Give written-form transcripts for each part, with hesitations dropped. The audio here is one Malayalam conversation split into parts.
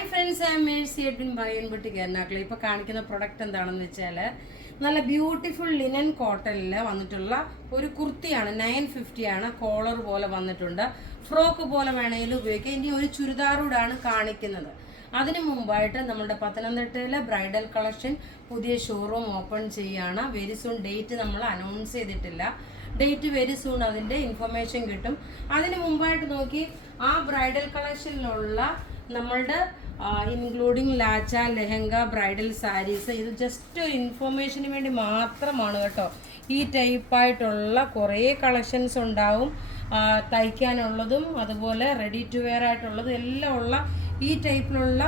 Hi friends, I am Mercy Edwin ബൈൻ ബുട്ടിക് എറണാകുളം. ഇപ്പോൾ കാണിക്കുന്ന പ്രൊഡക്റ്റ് എന്താണെന്ന് വെച്ചാൽ നല്ല ബ്യൂട്ടിഫുൾ ലിനൻ കോട്ടണിൽ വന്നിട്ടുള്ള ഒരു കുർത്തിയാണ്. 950 ആണ്. കോളർ പോലെ വന്നിട്ടുണ്ട്. ഫ്രോക്ക് പോലെ വേണമെങ്കിലും ഉപയോഗിക്കാം. ഇനി ഒരു ചുരിദാറൂടാണ് കാണിക്കുന്നത്. അതിനു മുമ്പായിട്ട് നമ്മുടെ പത്തനംതിട്ടയിലെ ബ്രൈഡൽ കളക്ഷൻ പുതിയ ഷോറൂം ഓപ്പൺ ചെയ്യുകയാണ്. Very soon. ഡേറ്റ് നമ്മൾ അനൗൺസ് ചെയ്തിട്ടില്ല. ഡേറ്റ് വെരി സൂൺ അതിൻ്റെ ഇൻഫർമേഷൻ കിട്ടും. അതിന് മുമ്പായിട്ട് നോക്കി ആ ബ്രൈഡൽ കളക്ഷനിലുള്ള നമ്മളുടെ ഇൻക്ലൂഡിങ് ലാച്ച, ലെഹങ്ക, ബ്രൈഡൽ സാരീസ്, ഇത് ജസ്റ്റ് ഒരു ഇൻഫോർമേഷന് വേണ്ടി മാത്രമാണ് കേട്ടോ. ഈ ടൈപ്പായിട്ടുള്ള കുറേ കളക്ഷൻസ് ഉണ്ടാവും. തയ്ക്കാനുള്ളതും അതുപോലെ റെഡി ടു വെയർ ആയിട്ടുള്ളതും എല്ലാം ഉള്ള ഈ ടൈപ്പിലുള്ള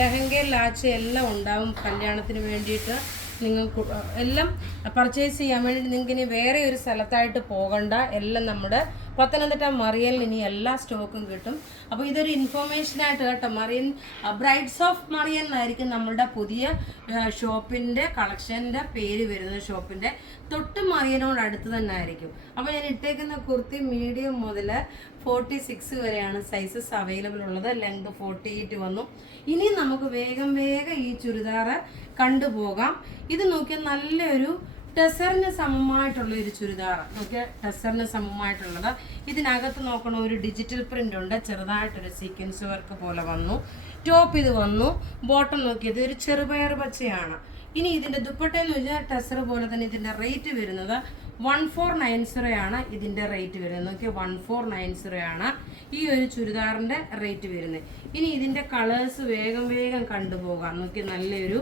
ലെഹങ്ക, ലാച്ച എല്ലാം ഉണ്ടാവും. കല്യാണത്തിന് വേണ്ടിയിട്ട് നിങ്ങൾക്ക് എല്ലാം പർച്ചേസ് ചെയ്യാൻ വേണ്ടി നിങ്ങൾക്ക് ഇനി വേറെ ഒരു സ്ഥലത്തായിട്ട് പോകണ്ട. എല്ലാം നമ്മുടെ പത്തനംതിട്ട മറിയനിൽ ഇനി എല്ലാ സ്റ്റോക്കും കിട്ടും. അപ്പോൾ ഇതൊരു ഇൻഫോർമേഷനായിട്ട് കേട്ടോ. മറിയൻ ബ്രൈഡ്സ് ഓഫ് മറിയൻ എന്നായിരിക്കും നമ്മളുടെ പുതിയ ഷോപ്പിൻ്റെ കളക്ഷൻ്റെ പേര് വരുന്നത്. ഷോപ്പിൻ്റെ തൊട്ട് മറിയനോട് അടുത്ത് തന്നെ ആയിരിക്കും. അപ്പോൾ ഞാൻ ഇട്ടേക്കുന്ന കുർത്തി മീഡിയം മുതൽ 46 വരെയാണ് സൈസസ് അവൈലബിൾ ഉള്ളത്. ലെങ്ത് 48 വന്നു. ഇനി നമുക്ക് വേഗം ഈ ചുരിദാറ് കണ്ടുപോകാം. ഇത് നോക്കിയാൽ നല്ലൊരു ടെസറിന് സമമായിട്ടുള്ള ഒരു ചുരിദാർ. നോക്കിയാൽ ടെസറിന് സമമായിട്ടുള്ളത്. ഇതിനകത്ത് നോക്കണം, ഒരു ഡിജിറ്റൽ പ്രിന്റ് ഉണ്ട്. ചെറുതായിട്ടൊരു സീക്വൻസ് വർക്ക് പോലെ വന്നു. ടോപ്പ് ഇത് വന്നു. ബോട്ടം നോക്കിയത് ഒരു ചെറുപയർ പച്ചയാണ്. ഇനി ഇതിൻ്റെ ദുപ്പട്ടയെന്ന് വെച്ചാൽ ടെസർ പോലെ തന്നെ ഇതിൻ്റെ റേറ്റ് വരുന്നത് 1490 ആണ്. ഇതിൻ്റെ റേറ്റ് വരുന്നത് നോക്കിയാൽ 1490 ആണ് ഈ ഒരു ചുരിദാറിൻ്റെ റേറ്റ് വരുന്നത്. ഇനി ഇതിൻ്റെ കളേഴ്സ് വേഗം കണ്ടുപോകാം. നോക്കി നല്ലൊരു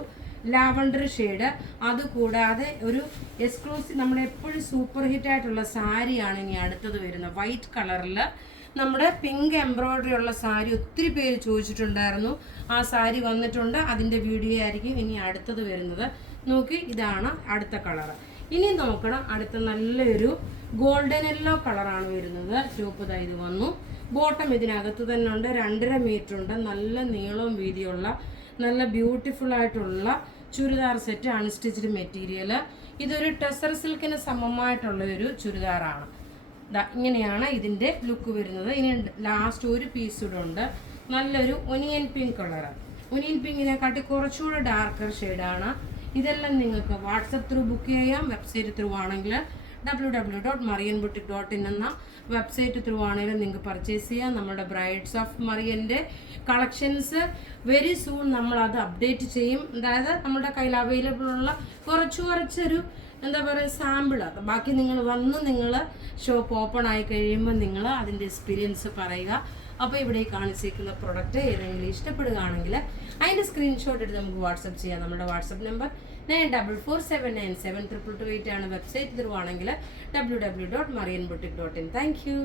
ലാവണ്ടർ ഷെയ്ഡ്, അതുകൂടാതെ ഒരു എക്സ്ക്ലൂസീവ് നമ്മുടെ എപ്പോഴും സൂപ്പർ ഹിറ്റ് ആയിട്ടുള്ള സാരിയാണ് ഇനി അടുത്തത് വരുന്നത്. വൈറ്റ് കളറിൽ നമ്മുടെ പിങ്ക് എംബ്രോയ്ഡറി ഉള്ള സാരി ഒത്തിരി പേര് ചോദിച്ചിട്ടുണ്ടായിരുന്നു. ആ സാരി വന്നിട്ടുണ്ട്. അതിൻ്റെ വീഡിയോ ആയിരിക്കും ഇനി അടുത്തത് വരുന്നത്. നോക്കി ഇതാണ് അടുത്ത കളറ്. ഇനി നോക്കണം, അടുത്ത നല്ലൊരു ഗോൾഡൻ യെല്ലോ കളറാണ് വരുന്നത്. ടോപ്പ് ഇത് വന്നു. ബോട്ടം ഇതിനകത്ത് തന്നെ ഉണ്ട്. 2.5 മീറ്റർ ഉണ്ട്. നല്ല നീളവും വീതിയുള്ള നല്ല ബ്യൂട്ടിഫുൾ ആയിട്ടുള്ള ചുരിദാർ സെറ്റ്, അൺസ്റ്റിച്ച്ഡ് മെറ്റീരിയൽ. ഇതൊരു ടെസർ സിൽക്കിന് സമമായിട്ടുള്ള ഒരു ചുരിദാറാണ്. ഇങ്ങനെയാണ് ഇതിൻ്റെ ലുക്ക് വരുന്നത്. ഇനി ലാസ്റ്റ് ഒരു പീസ് കൂടെ ഉണ്ട്. നല്ലൊരു ഒനിയൻ പിങ്ക് കളർ. ഒനിയൻ പിങ്കിനെക്കാട്ടി കുറച്ചുകൂടെ ഡാർക്കർ ഷെയ്ഡാണ്. ഇതെല്ലാം നിങ്ങൾക്ക് വാട്സപ്പ് ത്രൂ ബുക്ക് ചെയ്യാം. വെബ്സൈറ്റ് ത്രൂ ആണെങ്കിൽ www.marianboutique.in എന്ന വെബ്സൈറ്റ് ത്രൂ ആണെങ്കിലും നിങ്ങൾക്ക് പർച്ചേസ് ചെയ്യാം. നമ്മുടെ ബ്രൈഡ്സ് ഓഫ് മറിയൻ്റെ കളക്ഷൻസ് വെരി സൂൺ നമ്മളത് അപ്ഡേറ്റ് ചെയ്യും. അതായത് നമ്മുടെ കയ്യിൽ അവൈലബിൾ ഉള്ള കുറച്ചൊരു എന്താ പറയുക സാമ്പിൾ. ബാക്കി നിങ്ങൾ ഷോപ്പ് ഓപ്പൺ ആയി കഴിയുമ്പോൾ നിങ്ങൾ അതിൻ്റെ എക്സ്പീരിയൻസ് പറയുക. അപ്പോൾ ഇവിടെ കാണിച്ചിരിക്കുന്ന പ്രൊഡക്റ്റ് ഏതെങ്കിലും ഇഷ്ടപ്പെടുകയാണെങ്കിൽ അതിൻ്റെ സ്ക്രീൻഷോട്ട് എടുത്ത് നമുക്ക് വാട്സപ്പ് ചെയ്യാം. നമ്മുടെ വാട്സപ്പ് നമ്പർ 9447972228 ആണ്. വെബ്സൈറ്റ് ത്രൂ ആണെങ്കിൽ www.marianboutique.in. Thank you.